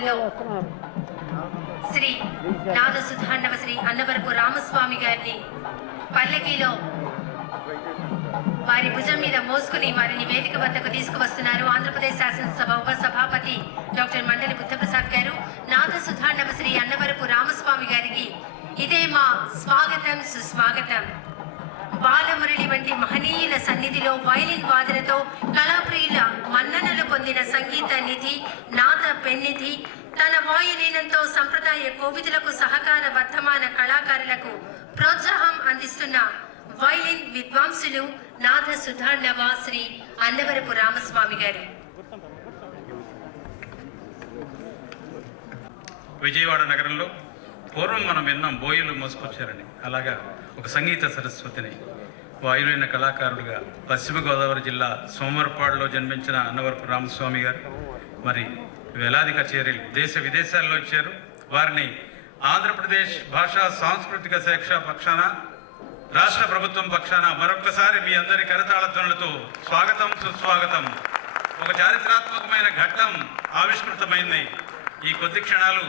వాయిలిన్లో శ్రీ నాద సుధాండవ శ్రీ అన్నవరపు రామస్వామి గారిని పల్లకీలో వారి భుజం మీద మోసుకుని వారిని వేదిక వద్దకు తీసుకువస్తున్నారు ఆంధ్రప్రదేశ్ శాసనసభ ఉపసభాపతి డాక్టర్ మండలి బుద్ధప్రసాద్ గారు. నాద సుధాండవ శ్రీ అన్నవరపు రామస్వామి గారికి ఇదే మా స్వాగతం సుస్వాగతం. బాలమురళి వంటి మహనీయుల సన్నిధిలో వైలిన్ వాదనతో కళాప్రియుల మన్ననలు పొందిన సంగీత నిధి నాద పెన్నిధి తన వాయులీనంతో సంప్రదాయ కోవిదులకు సహకార వర్ధమాన కళాకారులకు ప్రోత్సాహం అందిస్తున్న వైలిన్ విద్వాంసులు నాద సుధాండవ శ్రీ అన్నవరపు రామస్వామి గారు. విజయవాడ నగరంలో పూర్వం మనం విన్నాం బోయిలు మోసుకొచ్చారని, అలాగా ఒక సంగీత సరస్వతిని వాయులైన కళాకారుడిగా పశ్చిమ గోదావరి జిల్లా సోమరపాడులో జన్మించిన అన్నవరపు రామస్వామి గారు మరి వేలాది కచేరీలు దేశ విదేశాల్లో ఇచ్చారు. వారిని ఆంధ్రప్రదేశ్ భాషా సాంస్కృతిక శాఖ పక్షాన రాష్ట్ర ప్రభుత్వం పక్షాన మరొక్కసారి మీ అందరి కరతాళధ్వనులతో స్వాగతం సుస్వాగతం. ఒక చారిత్రాత్మకమైన ఘట్టం ఆవిష్కృతమైంది. ఈ కొద్ది క్షణాలు